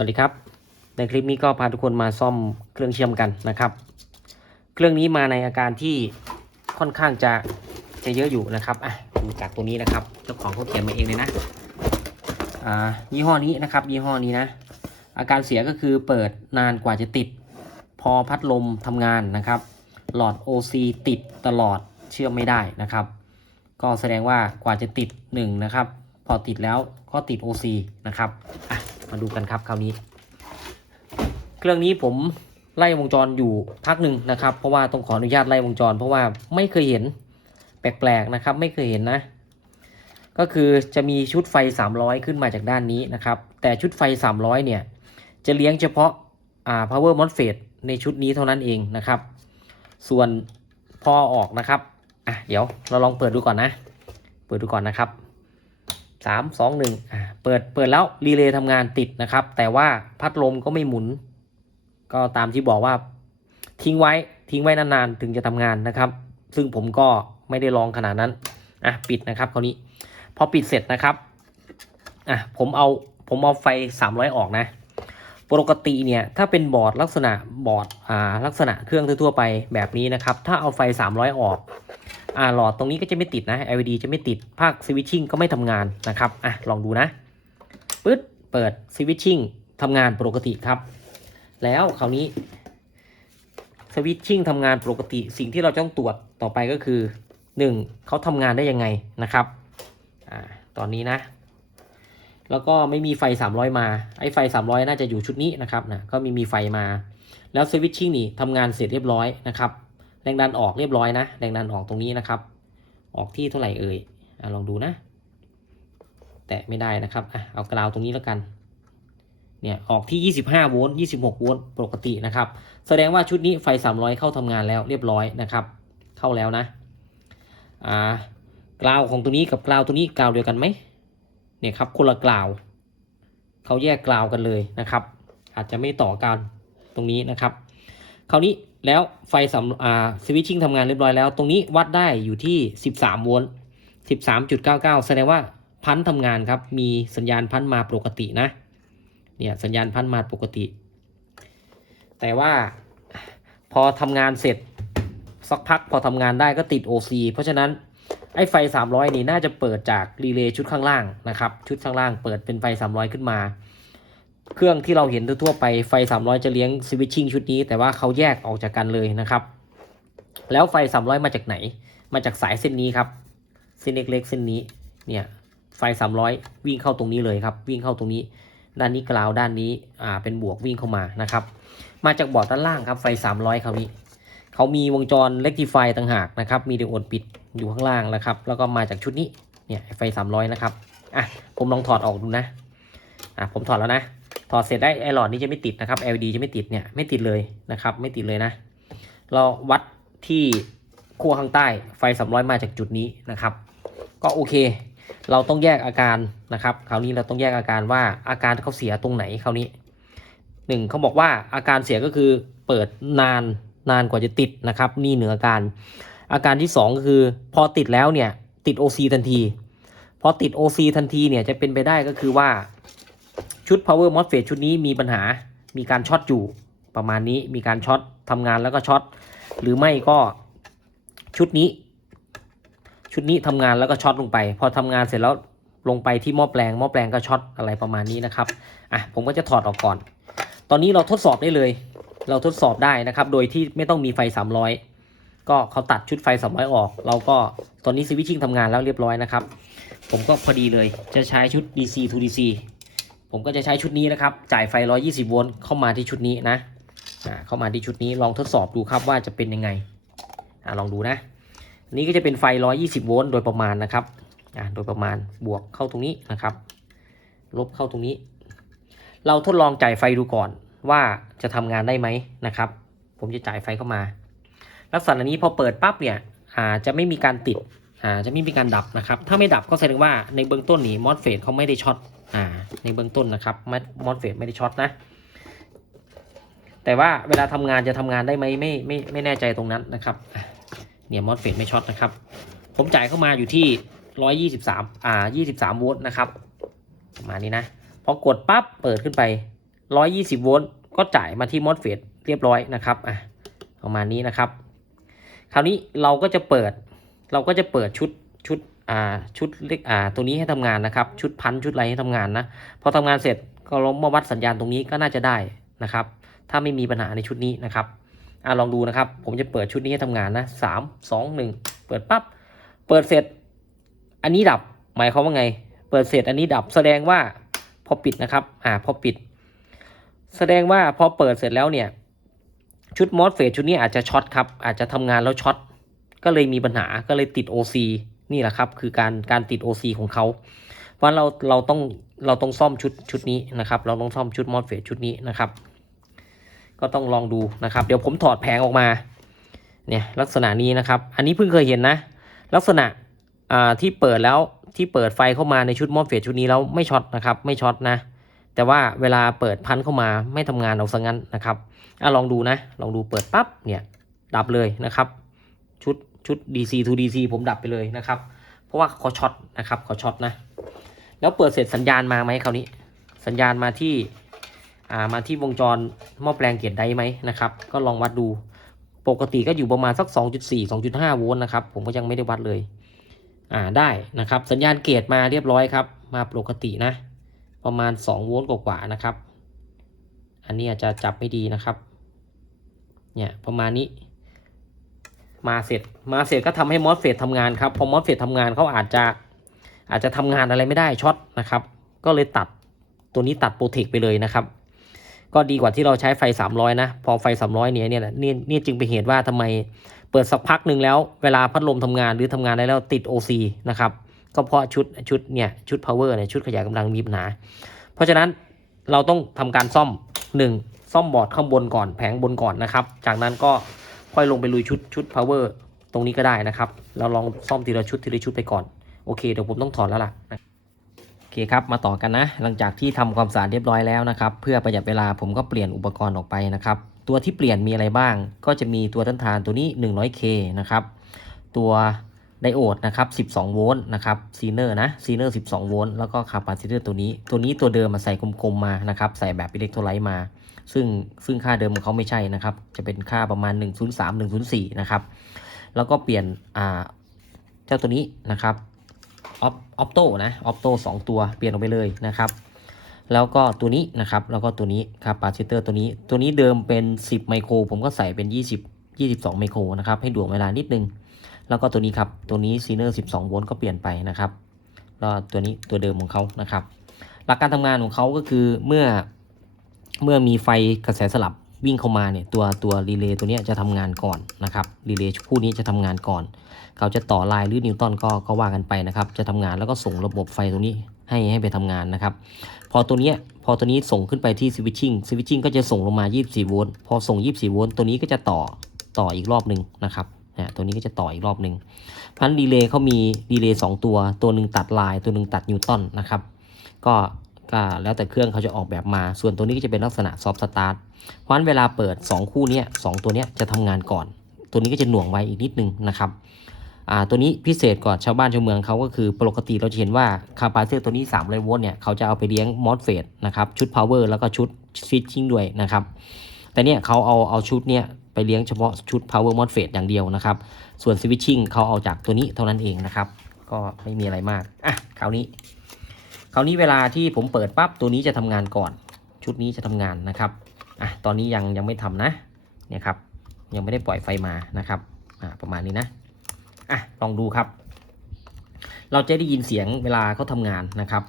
สวัสดีครับในคลิปนี้ก็พาทุกคนมาซ่อมเครื่องเชื่อมกันนะครับเครื่องนี้มาในอาการที่ค่อนข้างจะเยอะอยู่นะครับดูจากตัวนี้นะครับเจ้าของเขาเขียนมาเองเลยนะยี่ห้อนี้นะครับยี่ห้อนี้นะอาการเสียก็คือเปิดนานกว่าจะติดพอพัดลมทำงานนะครับหลอด OC ติดตลอดเชื่อมไม่ได้นะครับก็แสดงว่ากว่าจะติด1นะครับพอติดแล้วก็ติด OC นะครับมาดูกันครับคราวนี้เครื่องนี้ผมไล่วงจรอยู่พักหนึ่งนะครับเพราะว่าต้องขออนุญาตไล่วงจรเพราะว่าไม่เคยเห็นแปลกๆนะครับไม่เคยเห็นนะก็คือจะมีชุดไฟ300ขึ้นมาจากด้านนี้นะครับแต่ชุดไฟ300เนี่ยจะเลี้ยงเฉพาะpower MOSFET ในชุดนี้เท่านั้นเองนะครับส่วนพอออกนะครับเดี๋ยวเราลองเปิดดูก่อนนะเปิดดูก่อนนะครับ3 2 1เปิดแล้วรีเลย์ทำงานติดนะครับแต่ว่าพัดลมก็ไม่หมุนก็ตามที่บอกว่าทิ้งไว้นานๆถึงจะทำงานนะครับซึ่งผมก็ไม่ได้ลองขนาดนั้นปิดนะครับคราวนี้พอปิดเสร็จนะครับผมเอาไฟ300ออกนะปกติเนี่ยถ้าเป็นบอร์ดลักษณะลักษณะเครื่องทั่วๆไปแบบนี้นะครับถ้าเอาไฟ300ออกหลอดตรงนี้ก็จะไม่ติดนะ LED จะไม่ติดภาคสวิตชิ่งก็ไม่ทำงานนะครับลองดูนะปึ๊ดเปิดสวิตชิ่งทำงานปกติครับแล้วคราวนี้สวิตชิ่งทำงานปกติสิ่งที่เราต้องตรวจต่อไปก็คือ1เขาทำงานได้ยังไงนะครับตอนนี้นะแล้วก็ไม่มีไฟ300มาไอ้ไฟ300น่าจะอยู่ชุดนี้นะครับก็มีไฟมาแล้วสวิตชิ่งนี่ทำงานเสร็จเรียบร้อยนะครับแรงดันออกเรียบร้อยนะแรงดันออกตรงนี้นะครับออกที่เท่าไหร่เอ่ยลองดูนะแตะไม่ได้นะครับเอากราวตรงนี้แล้วกันเนี่ยออกที่25โวลต์26โวลต์ปกตินะครับแสดงว่าชุดนี้ไฟ300เข้าทำงานแล้วเรียบร้อยนะครับเข้าแล้วนะกราวของตัวนี้กับกราวตัวนี้กราวเดียวกันไหมเนี่ยครับคนละกราวเขาแยกกราวกันเลยนะครับอาจจะไม่ต่อกันตรงนี้นะครับคราวนี้แล้วไฟสวิตชิ่งทำงานเรียบร้อยแล้วตรงนี้วัดได้อยู่ที่13โวลต์ 13.99 แสดงว่าพันทำงานครับมีสัญญาณพันมาปกตินะเนี่ยสัญญาณพันมาปกติแต่ว่าพอทำงานเสร็จสักพักพอทำงานได้ก็ติด OC เพราะฉะนั้นไอ้ไฟ300นี่น่าจะเปิดจากรีเลย์ชุดข้างล่างนะครับชุดข้างล่างเปิดเป็นไฟ300ขึ้นมาเครื่องที่เราเห็นทั่วไปไฟ300จะเลี้ยงสวิตชิ่งชุดนี้แต่ว่าเขาแยกออกจากกันเลยนะครับแล้วไฟ300มาจากไหนมาจากสายเส้นนี้ครับเส้นเล็กๆเส้นนี้เนี่ยไฟ300วิ่งเข้าตรงนี้เลยครับวิ่งเข้าตรงนี้ด้านนี้กราวด้านนี้เป็นบวกวิ่งเข้ามานะครับมาจากบอร์ดด้านล่างครับไฟ300คราวนี้เขามีวงจรเร็กติฟายต่างหากนะครับมีไดโอดปิดอยู่ข้างล่างนะครับแล้วก็มาจากชุดนี้เนี่ยไฟ300นะครับผมลองถอดออกดูนะผมถอดแล้วนะถอดเสร็จได้ไอหลอดนี้จะไม่ติดนะครับ LED จะไม่ติดเนี่ยไม่ติดเลยนะครับไม่ติดเลยนะเราวัดที่ขั้วข้างใต้ไฟ300มาจากจุดนี้นะครับก็โอเคเราต้องแยกอาการนะครับคราวนี้เราต้องแยกอาการว่าอาการเขาเสียตรงไหนคราวนี้1เขาบอกว่าอาการเสียก็คือเปิดนานกว่าจะติดนะครับนี่เหนืออาการที่2ก็คือพอติดแล้วเนี่ยติด OC ทันทีพอติด OC ทันทีเนี่ยจะเป็นไปได้ก็คือว่าชุด power MOSFET ชุดนี้มีปัญหามีการช็อตอยู่ประมาณนี้มีการช็อตทำงานแล้วก็ช็อตหรือไม่ก็ชุดนี้ทำงานแล้วก็ช็อตลงไปพอทำงานเสร็จแล้วลงไปที่หม้อแปลงก็ช็อตอะไรประมาณนี้นะครับผมก็จะถอดออกก่อนตอนนี้เราทดสอบได้เลยเราทดสอบได้นะครับโดยที่ไม่ต้องมีไฟ300ก็เขาตัดชุดไฟ300ออกเราก็ตอนนี้สวิตชิ่งทำงานแล้วเรียบร้อยนะครับผมก็พอดีเลยจะใช้ชุด DC to DC ผมก็จะใช้ชุดนี้นะครับจ่ายไฟ120โวลต์เข้ามาที่ชุดนี้นะเข้ามาที่ชุดนี้ลองทดสอบดูครับว่าจะเป็นยังไงลองดูนะอันนี้ก็จะเป็นไฟ120โวลต์โดยประมาณนะครับโดยประมาณบวกเข้าตรงนี้นะครับลบเข้าตรงนี้เราทดลองจ่ายไฟดูก่อนว่าจะทำงานได้ไหมนะครับผมจะจ่ายไฟเข้ามาลักษณะนี้พอเปิดปั๊บเนี่ยจะไม่มีการติดจะไม่มีการดับนะครับถ้าไม่ดับก็แสดงว่าในเบื้องต้นนี่MOSFETเขาไม่ได้ช็อตในเบื้องต้นนะครับMOSFETไม่ได้ช็อตนะแต่ว่าเวลาทำงานจะทำงานได้ไหมไม่แน่ใจตรงนั้นนะครับเนี่ยMOSFETไม่ช็อตนะครับผมจ่ายเข้ามาอยู่ที่123โวลต์นะครับประมาณนี้นะพอกดปั๊บเปิดขึ้นไป 120 โวลต์ก็จ่ายมาที่มอสเฟตเรียบร้อยนะครับประมาณนี้นะครับคราวนี้เราก็จะเปิดชุดเล็กตัวนี้ให้ทำงานนะครับชุดพันชุดอะไรให้ทำงานนะพอทำงานเสร็จก็ลองมาวัดสัญญาณตรงนี้ก็น่าจะได้นะครับถ้าไม่มีปัญหาในชุดนี้นะครับลองดูนะครับผมจะเปิดชุดนี้ให้ทำงานนะ3 2 1เปิดปั๊บเปิดเสร็จอันนี้ดับหมายความว่าไงเปิดเสร็จอันนี้ดับแสดงว่าพอปิดนะครับพอปิดแสดงว่าพอเปิดเสร็จแล้วเนี่ยชุดมอสเฟตชุดนี้อาจจะช็อตครับอาจจะทำงานแล้วช็อตก็เลยมีปัญหาก็เลยติด OC นี่แหละครับคือการติด OC ของเขาเพราะเราต้องซ่อมชุดนี้นะครับเราต้องซ่อมชุดมอสเฟตชุดนี้นะครับก็ต้องลองดูนะครับเดี๋ยวผมถอดแผงออกมาเนี่ยลักษณะนี้นะครับอันนี้เพิ่งเคยเห็นนะลักษณะที่เปิดแล้วที่เปิดไฟเข้ามาในชุดมอสเฟตชุดนี้แล้วไม่ช็อตนะครับไม่ช็อตนะแต่ว่าเวลาเปิดพันเข้ามาไม่ทำงานเอาซะงั้นนะครับลองดูนะลองดูเปิดปั๊บเนี่ยดับเลยนะครับชุด DC to DC ผมดับไปเลยนะครับเพราะว่าเขาช็อตนะครับเขาช็อตนะแล้วเปิดเสร็จสัญญาณมาไหมคราวนี้สัญญาณมาที่วงจรหม้อแปลงเกียร์ได้ไหมนะครับก็ลองวัดดูปกติก็อยู่ประมาณสัก 2.4 2.5 โวลต์นะครับผมก็ยังไม่ได้วัดเลยได้นะครับสัญญาณเกียร์มาเรียบร้อยครับมาปกตินะประมาณ2โวลต์กว่าๆนะครับอันนี้อาจจะจับไม่ดีนะครับเนี่ยประมาณนี้มาเสร็จก็ทำให้มอสเฟตทำงานครับพอมอสเฟตทำงานเขาอาจจะทำงานอะไรไม่ได้ช็อตนะครับก็เลยตัดตัวนี้ตัดโปรเทคไปเลยนะครับก็ดีกว่าที่เราใช้ไฟ300นะพอไฟ300เนี่ยจึงเป็นเหตุว่าทำไมเปิดสักพักหนึ่งแล้วเวลาพัดลมทำงานหรือทำงานได้แล้วติด OC นะครับก็เพราะชุด power เนี่ยชุดขยายกำลังมีปัญหาเพราะฉะนั้นเราต้องทำการซ่อมซ่อมบอร์ดข้างบนก่อนแผงบนก่อนนะครับจากนั้นก็ค่อยลงไปลุยชุด power ตรงนี้ก็ได้นะครับเราลองซ่อมทีละชุดไปก่อนโอเคเดี๋ยวผมต้องถอดแล้วล่ะโอเคครับมาต่อกันนะหลังจากที่ทำความสะอาดเรียบร้อยแล้วนะครับเพื่อประหยัดเวลาผมก็เปลี่ยนอุปกรณ์ออกไปนะครับตัวที่เปลี่ยนมีอะไรบ้างก็จะมีตัวต้านทานตัวนี้ 100K นะครับตัวไดโอดนะครับ12โวลต์นะครับซีเนอร์12โวลต์แล้วก็คาปาซิเตอร์ตัวนี้ตัวเดิมมาใส่กลมๆมานะครับใส่แบบอิเล็กโทรไลต์มาซึ่งค่าเดิมของเขาไม่ใช่นะครับจะเป็นค่าประมาณ103 104นะครับแล้วก็เปลี่ยนเจ้าตัวนี้นะครับออปโต้2ตัวเปลี่ยนออกไปเลยนะครับแล้วก็ตัวนี้นะครับแล้วก็ตัวนี้คาปาซิเตอร์ตัวนี้เดิมเป็น10ไมโครผมก็ใส่เป็น22ไมโครนะครับให้ดวงเวลานิดนึงแล้วก็ตัวนี้ครับตัวนี้ซีเนอร์12โวลต์ก็เปลี่ยนไปนะครับแล้วตัวนี้ตัวเดิมของเขานะครับหลักการทำงานของเขาก็คือเมื่อมีไฟกระแสสลับวิ่งเข้ามาเนี่ยตัวรีเลย์ตัวนี้จะทำงานก่อนนะครับรีเลย์คู่นี้จะทำงานก่อนเขาจะต่อไลน์หรือนิวตันก็ว่ากันไปนะครับจะทำงานแล้วก็ส่งระบบไฟตรงนี้ให้ไปทำงานนะครับพอตัวนี้ส่งขึ้นไปที่สวิตชิ่งก็จะส่งลงมา24โวลต์พอส่ง24โวลต์ตัวนี้ก็จะต่ออีกรอบหนึ่งนะครับตัวนี้ก็จะต่ออีกรอบหนึ่งพันรีเลย์เขามีรีเลย์2ตัวหนึ่งตัดไลน์ตัวหนึ่งตัดนิวตันนะครับก็แล้วแต่เครื่องเขาจะออกแบบมาส่วนตัวนี้ก็จะเป็นลักษณะซอฟต์สตาร์ทเพราะฉะนั้นเวลาเปิด2คู่นี้2ตัวนี้จะทำงานก่อนตัวนี้ก็จะหน่วงไว้อีกนิดนึงนะครับตัวนี้พิเศษกว่าชาวบ้านชาวเมืองเขาก็คือปกติเราจะเห็นว่าคาปาซิเตอร์ตัวนี้300โวลต์เนี่ยเขาจะเอาไปเลี้ยงมอสเฟตนะครับชุดพาวเวอร์แล้วก็ชุดสวิตชิ่งด้วยนะครับแต่เนี่ยเขาเอาชุดเนี่ยไปเลี้ยงเฉพาะชุด power MOSFET อย่างเดียวนะครับส่วน switching เขาเอาจากตัวนี้เท่านั้นเองนะครับก็ไม่มีอะไรมากคราวนี้เวลาที่ผมเปิดปั๊บตัวนี้จะทำงานก่อนชุดนี้จะทำงานนะครับตอนนี้ยังไม่ทำนะเนี่ยครับยังไม่ได้ปล่อยไฟมานะครับประมาณนี้นะลองดูครับเราจะได้ยินเสียงเวลาเขาทำงานนะครับ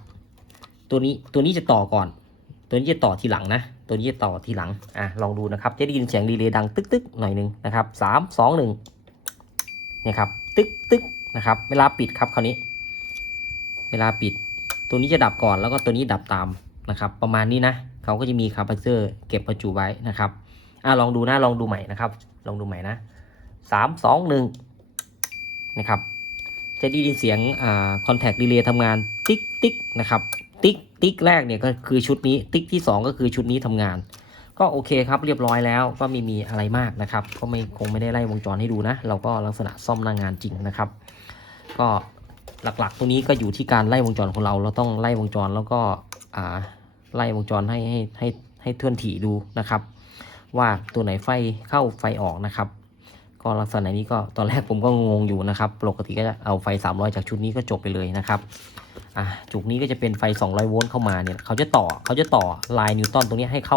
ตัวนี้จะต่อก่อนตัวนี้จะต่อทีหลังนะตัวนี้จะต่อทีหลังลองดูนะครับจะได้ยินเสียงรีเลย์ดังตึ๊กหน่อยนึงนะครับ3 2 1เนี่ยครับตึ๊กนะครับเวลาปิดครับคราวนี้เวลาปิดตัวนี้จะดับก่อนแล้วก็ตัวนี้ดับตามนะครับประมาณนี้นะเขาก็จะมีคาปาซิเตอร์เก็บประจุไว้นะครับลองดูนะลองดูใหม่นะครับลองดูใหม่นะ3 2 1นะครับจะได้ยินเสียงคอนแทครีเลย์ทำงานติ๊กนะครับติ๊กแรกเนี่ยก็คือชุดนี้ติ๊กที่2ก็คือชุดนี้ทำงานก็โอเคครับเรียบร้อยแล้วก็ไม่มีอะไรมากนะครับก็คงไม่ได้ไล่วงจรให้ดูนะเราก็ลักษณะซ่อมหน้างานจริงนะครับก็หลักๆตรงนี้ก็อยู่ที่การไล่วงจรของเราต้องไล่วงจรแล้วก็ไล่วงจรให้ ให้ทวนถี่ดูนะครับ ว่าตัวไหนไฟเข้าไฟออกนะครับก็ลักษณะนี้ก็ตอนแรกผมก็งงอยู่นะครับปกติก็จะเอาไฟ300จากชุดนี้ก็จบไปเลยนะครับจุกนี้ก็จะเป็นไฟ200โวลต์เข้ามาเนี่ยเขาจะต่อลายนิวตันตรงนี้ให้เ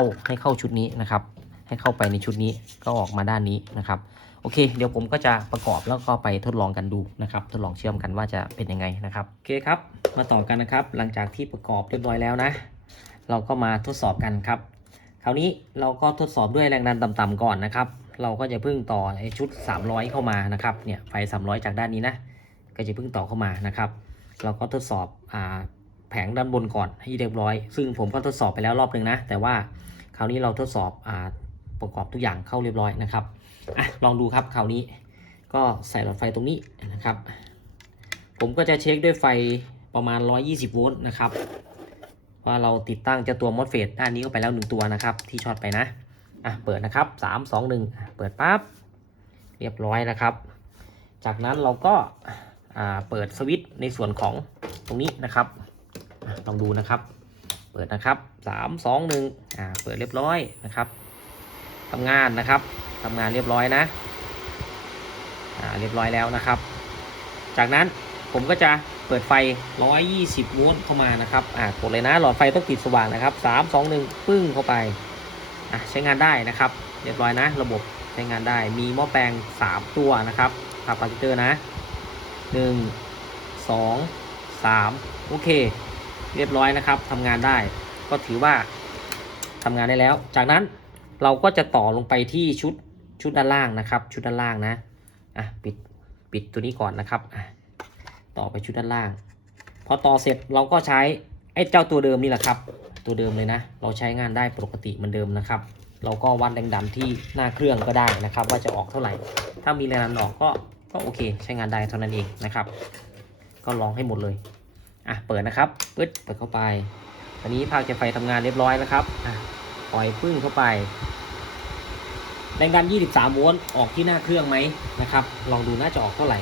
ข้าชุดนี้นะครับให้เข้าไปในชุดนี้ก็ออกมาด้านนี้นะครับโอเคเดี๋ยวผมก็จะประกอบแล้วก็ไปทดลองกันดูนะครับทดลองเชื่อมกันว่าจะเป็นยังไงนะครับโอเคครับมาต่อกันนะครับหลังจากที่ประกอบเรียบร้อยแล้วนะเราก็มาทดสอบกันครับคราวนี้เราก็ทดสอบด้วยแรงดันต่ำๆก่อนนะครับเราก็จะพึ่งต่อไอ้ชุด300เข้ามานะครับเนี่ยไฟ300จากด้านนี้นะก็จะพึ่งต่อเข้ามานะครับเราก็ทดสอบแผงด้านบนก่อนให้เรียบร้อยซึ่งผมก็ทดสอบไปแล้วรอบนึงนะแต่ว่าคราวนี้เราทดสอบประกอบทุกอย่างเข้าเรียบร้อยนะครับลองดูครับคราวนี้ก็ใส่หลอดไฟตรงนี้นะครับผมก็จะเช็คด้วยไฟประมาณ120โวลต์นะครับว่าเราติดตั้งเจ้าตัวมอสเฟตด้านนี้เข้าไปแล้ว1ตัวนะครับที่ช็อตไปนะเปิดนะครับ3 2 1เปิดปั๊บเรียบร้อยนะครับจากนั้นเราก็เปิดสวิตช์ในส่วนของตรงนี้นะครับลองดูนะครับเปิดนะครับ3 2 1เปิดเรียบร้อยนะครับทำงานนะครับทำงานเรียบร้อยนะเรียบร้อยแล้วนะครับจากนั้นผมก็จะเปิดไฟ120โวลต์เข้ามานะครับกดเลยนะหลอดไฟต้องติดสว่างนะครับ3 2 1ปึ้งเข้าไปใช้งานได้นะครับเรียบร้อยนะระบบใช้งานได้มีหม้อแปลง3ตัวนะครับคาปาซิเตอร์นะ1 2 3โอเคเรียบร้อยนะครับทำงานได้ก็ถือว่าทำงานได้แล้วจากนั้นเราก็จะต่อลงไปที่ชุดด้านล่างนะครับชุดด้านล่างนะปิดตัวนี้ก่อนนะครับต่อไปชุดด้านล่างพอต่อเสร็จเราก็ใช้ไอ้เจ้าตัวเดิมนี่แหละครับตัวเดิมเลยนะเราใช้งานได้ปกติเหมือนเดิมนะครับเราก็วัดแรงดันที่หน้าเครื่องก็ได้นะครับว่าจะออกเท่าไหร่ถ้ามีแรงดันออกก็โอเคใช้งานได้เท่านั้นเองนะครับก็ลองให้หมดเลยเปิดนะครับเปิดเข้าไปอันนี้ภาคจะไฟทำงานเรียบร้อยแล้วครับปล่อยปึ้งเข้าไปแรงดัน23โวลต์ออกที่หน้าเครื่องไหมนะครับลองดูน่าจะออกเท่าไหร่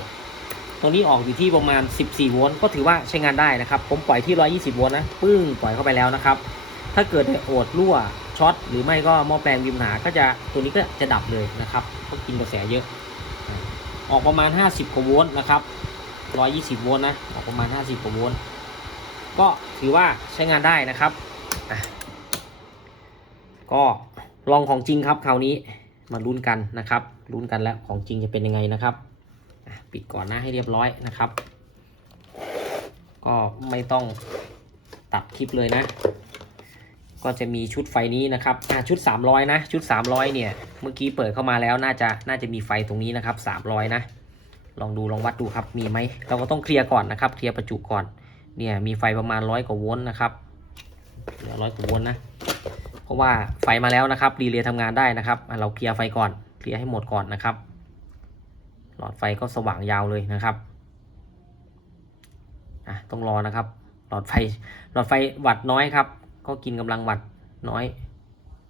ตัวนี้ออกอยู่ที่ประมาณ14โวลต์ก็ถือว่าใช้งานได้นะครับผมปล่อยที่120โวลต์นะปึ้งปล่อยเข้าไปแล้วนะครับถ้าเกิดโอดรั่วช็อตหรือไม่ก็หม้อแปลงมีปัญหาก็จะตัวนี้ก็จะดับเลยนะครับเพราะกินกระแสเยอะออกประมาณ50กว่าโวลต์นะครับ120โวลต์นะออกประมาณ50กว่าโวลต์ก็ถือว่าใช้งานได้นะครับก็ลองของจริงครับคราวนี้มาลุ้นกันนะครับลุ้นกันแล้วของจริงจะเป็นยังไงนะครับปิดก่อนนะให้เรียบร้อยนะครับก็ไม่ต้องตัดคลิปเลยนะก็จะมีชุดไฟนี้นะครับชุด300นะชุด300เนี่ยเมื่อกี้เปิดเข้ามาแล้วน่าจะมีไฟตรงนี้นะครับ300นะลองวัดดูครับมีไหมเราก็ต้องเคลียร์ก่อนนะครับเคลียร์ประจุก่อนเนี่ยมีไฟประมาณ100กว่าโวลต์นะครับเหลือ100กว่าโวลต์นะเพราะว่าไฟมาแล้วนะครับรีเลย์ทำงานได้นะครับเราเคลียร์ไฟก่อนเคลียร์ให้หมดก่อนนะครับหลอดไฟก็สว่างยาวเลยนะครับต้องรอนะครับหลอดไฟวัตต์น้อยครับก็กินกำลังวัตต์น้อย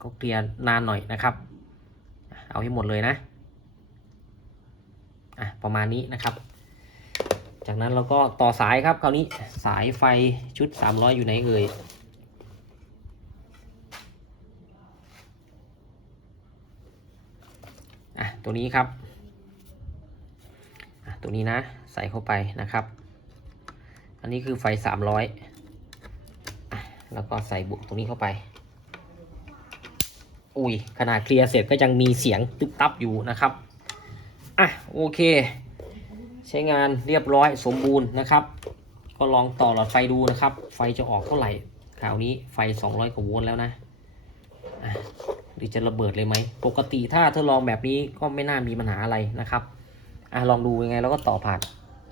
ก็เคลียร์นานหน่อยนะครับเอาให้หมดเลยนะประมาณนี้นะครับจากนั้นเราก็ต่อสายครับคราวนี้สายไฟชุด300อยู่ไหนเอ่ยตัวนี้ครับตัวนี้นะใส่เข้าไปนะครับอันนี้คือไฟ300แล้วก็ใส่บุกตรงนี้เข้าไปขนาดเคลียร์เสร็จก็ยังมีเสียงตึ๊บตับอยู่นะครับโอเคใช้งานเรียบร้อยสมบูรณ์นะครับก็ลองต่อหลอดไฟดูนะครับไฟจะออกเท่าไหร่คราวนี้ไฟ200กว่าโวลต์แล้วนะหรือจะระเบิดเลยไหมปกติถ้าทดลองแบบนี้ก็ไม่น่ามีปัญหาอะไรนะครับลองดูยังไงแล้วก็ต่อผ่าน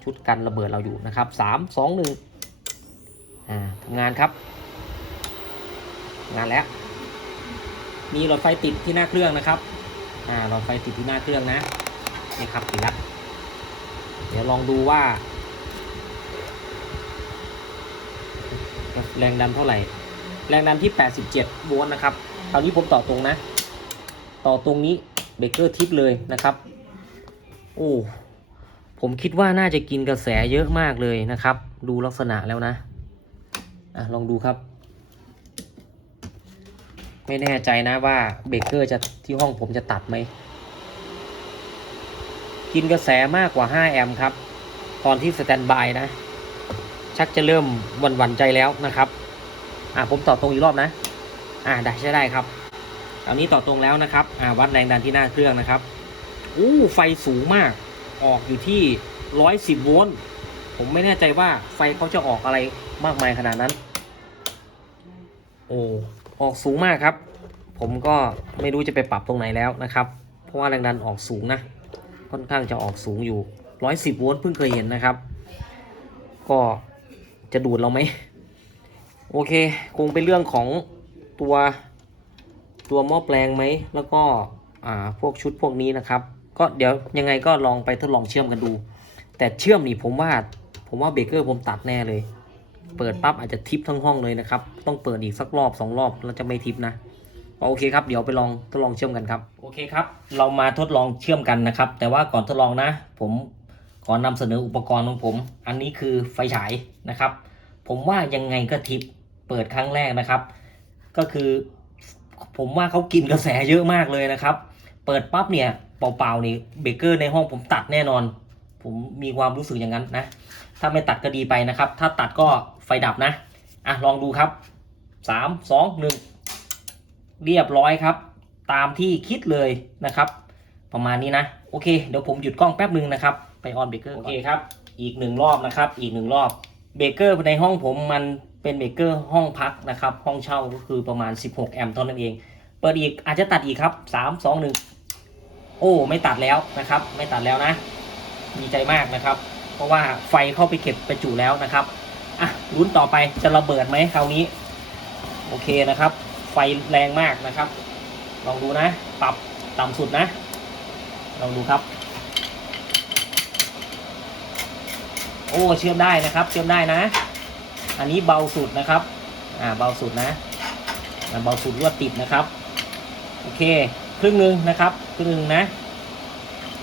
ชุดกันระเบิดเราอยู่นะครับ3 2 1ทำงานครับงานแล้วมีหลอดไฟติดที่หน้าเครื่องนะครับหลอดไฟติดที่หน้าเครื่องนะนี่ครับติดแล้วเดี๋ยวลองดูว่าแรงดันเท่าไหร่แรงดันที่87โวลต์นะครับคราวนี้ผมต่อตรงนะต่อตรงนี้เบรกเกอร์ทิปเลยนะครับผมคิดว่าน่าจะกินกระแสเยอะมากเลยนะครับดูลักษณะแล้วนะลองดูครับ ไม่แน่ใจนะว่าเบรกเกอร์จะที่ห้องผมจะตัดไหมกินกระแสมากกว่า5แอมป์ครับตอนที่สแตนบายนะชักจะเริ่มหวั่นใจแล้วนะครับผมต่อตรงอีกรอบนะได้ใช้ได้ครับตอนนี้ต่อตรงแล้วนะครับวัดแรงดันที่หน้าเครื่องนะครับไฟสูงมากออกอยู่ที่110 โวลต์ผมไม่แน่ใจว่าไฟเขาจะออกอะไรมากมายขนาดนั้นออกสูงมากครับผมก็ไม่รู้จะไปปรับตรงไหนแล้วนะครับเพราะว่าแรงดันออกสูงนะค่อนข้างจะออกสูงอยู่110 โวลต์เพิ่งเคยเห็นนะครับก็จะดูดเราไหมโอเคคงเป็นเรื่องของตัวหม้อแปลงไหมแล้วก็พวกชุดพวกนี้นะครับก็เดี๋ยวยังไงก็ลองไปทดลองเชื่อมกันดูแต่เชื่อมนี่ผมว่าเบรกเกอร์ผมตัดแน่เลยเปิดปั๊บอาจจะทิปทั้งห้องเลยนะครับต้องเปิดอีกสักรอบ2 รอบแล้วจะไม่ทิปนะโอเคครับเดี๋ยวไปทดลองเชื่อมกันครับโอเคครับเรามาทดลองเชื่อมกันนะครับแต่ว่าก่อนทดลองนะผมขอนำเสนออุปกรณ์ของผมอันนี้คือไฟฉายนะครับผมว่ายังไงก็ทิปเปิดครั้งแรกนะครับก็คือผมว่าเขากินกระแสเยอะมากเลยนะครับเปิดปั๊บเนี่ยเปล่าๆนี่เบรกเกอร์ในห้องผมตัดแน่นอนผมมีความรู้สึกอย่างนั้นนะถ้าไม่ตัดก็ดีไปนะครับถ้าตัดก็ไฟดับนะลองดูครับ3 2 1เรียบร้อยครับตามที่คิดเลยนะครับประมาณนี้นะโอเคเดี๋ยวผมหยุดกล้องแป๊บนึงนะครับไปออนเบรกเกอร์โอเคครับอีก1 รอบนะครับอีก1 รอบเบรกเกอร์ในห้องผมมันเป็นเบรกเกอร์ห้องพักนะครับห้องเช่าก็คือประมาณ16 แอมป์เท่านั้นเองเปิดอีกอาจจะตัดอีกครับ3 2 1ไม่ตัดแล้วนะครับไม่ตัดแล้วนะดีใจมากนะครับเพราะว่าไฟเข้าไปเก็บไปจุแล้วนะครับลุ้นต่อไปจะระเบิดไหมคราวนี้โอเคนะครับไฟแรงมากนะครับลองดูนะปรับต่ำสุดนะลองดูครับเชื่อมได้นะครับเชื่อมได้นะอันนี้เบาสุดนะครับเบาสุดนะเบาสุดรวดติดนะครับโอเคครึ่งนึงนะครับครึ่งนึงนะ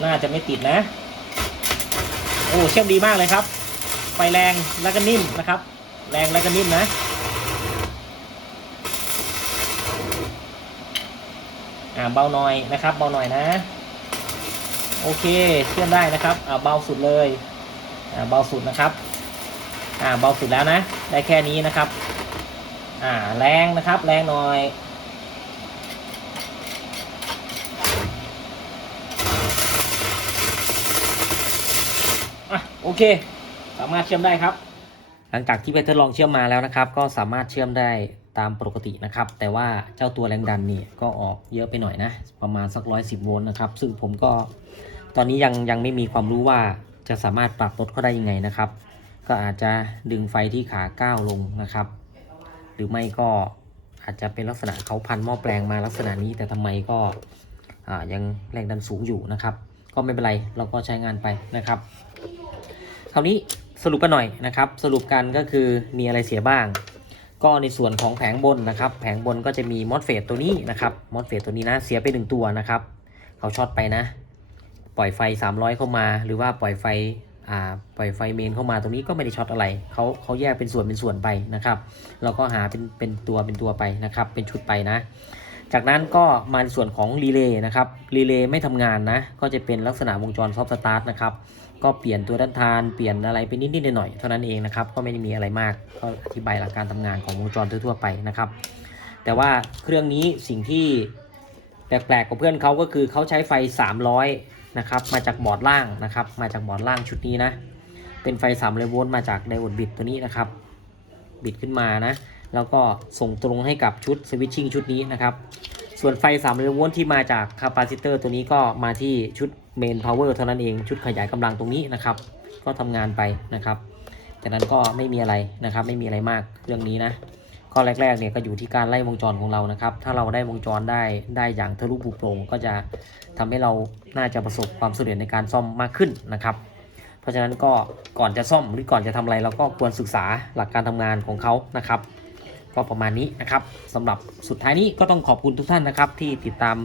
น่าจะไม่ติดนะเชื่อมดีมากเลยครับไฟแรงแล้วก็นิ่มนะครับแรงแล้วก็นิ่มนะเบาหน่อยนะครับเบาหน่อยนะโอเคเชื่อมได้นะครับเบาสุดเลยเบาสุดนะครับเบาสุดแล้วนะได้แค่นี้นะครับแรงนะครับแรงหน่อยโอเคสามารถเชื่อมได้ครับหลังจากที่ไปทดลองเชื่อมมาแล้วนะครับก็สามารถเชื่อมได้ตามปกตินะครับแต่ว่าเจ้าตัวแรงดันนี่ก็ออกเยอะไปหน่อยนะประมาณสัก110 โวลต์นะครับซึ่งผมก็ตอนนี้ยังไม่มีความรู้ว่าจะสามารถปรับลดเขาได้ยังไงนะครับก็อาจจะดึงไฟที่ขา9ลงนะครับหรือไม่ก็อาจจะเป็นลักษณะเขาพันหม้อแปลงมาลักษณะนี้แต่ทำไมก็ยังแรงดันสูงอยู่นะครับก็ไม่เป็นไรเราก็ใช้งานไปนะครับคราวนี้สรุปกันหน่อยนะครับสรุปกันก็คือมีอะไรเสียบ้างก็ในส่วนของแผงบนนะครับแผงบนก็จะมีมอสเฟตตัวนี้นะครับมอสเฟตตัวนี้นะเสียไป1 ตัวนะครับเขาช็อตไปนะปล่อยไฟ300เข้ามาหรือว่าปล่อยไฟเมนเข้ามาตรงนี้ก็ไม่ได้ช็อตอะไรเขาแยกเป็นส่วนไปนะครับเราก็หาเป็นตัวไปนะครับเป็นชุดไปนะจากนั้นก็มาในส่วนของรีเลย์นะครับรีเลย์ไม่ทำงานนะก็จะเป็นลักษณะวงจรซอฟต์สตาร์ทนะครับก็เปลี่ยนตัวด้านทานเปลี่ยนอะไรไปนิดหน่อยเท่านั้นเองนะครับก็ไม่ได้มีอะไรมากก็อธิบายหลักการทำงานของวงจรทั่วๆไปนะครับแต่ว่าเครื่องนี้สิ่งที่แปลกๆกับเพื่อนเขาก็คือเขาใช้ไฟ300นะครับมาจากบอร์ดล่างนะครับมาจากบอร์ดล่างชุดนี้นะเป็นไฟ300 โวลต์มาจากไดโอดบิดตัวนี้นะครับบิดขึ้นมานะแล้วก็ส่งตรงให้กับชุดสวิตชิ่งชุดนี้นะครับส่วนไฟ300 โวลต์ที่มาจากคาปาซิเตอร์ตัวนี้ก็มาที่ชุดเมนพาวเวอร์เท่านั้นเองชุดขยายกำลังตรงนี้นะครับก็ทำงานไปนะครับจากนั้นก็ไม่มีอะไรนะครับไม่มีอะไรมากเรื่องนี้นะข้อแรกๆเนี่ยก็อยู่ที่การไล่วงจรของเรานะครับถ้าเราได้วงจรได้อย่างทะลุปลุกโปร่งก็จะทำให้เราน่าจะประสบความสำเร็จในการซ่อมมากขึ้นนะครับเพราะฉะนั้นก็ก่อนจะซ่อมหรือก่อนจะทำอะไรเราก็ควรศึกษาหลักการทำงานของเขานะครับก็ประมาณนี้นะครับสำหรับสุดท้ายนี้ก็ต้องขอบคุณทุกท่านนะครับที่ติดตาม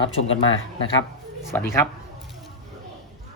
รับชมกันมานะครับสวัสดีครับ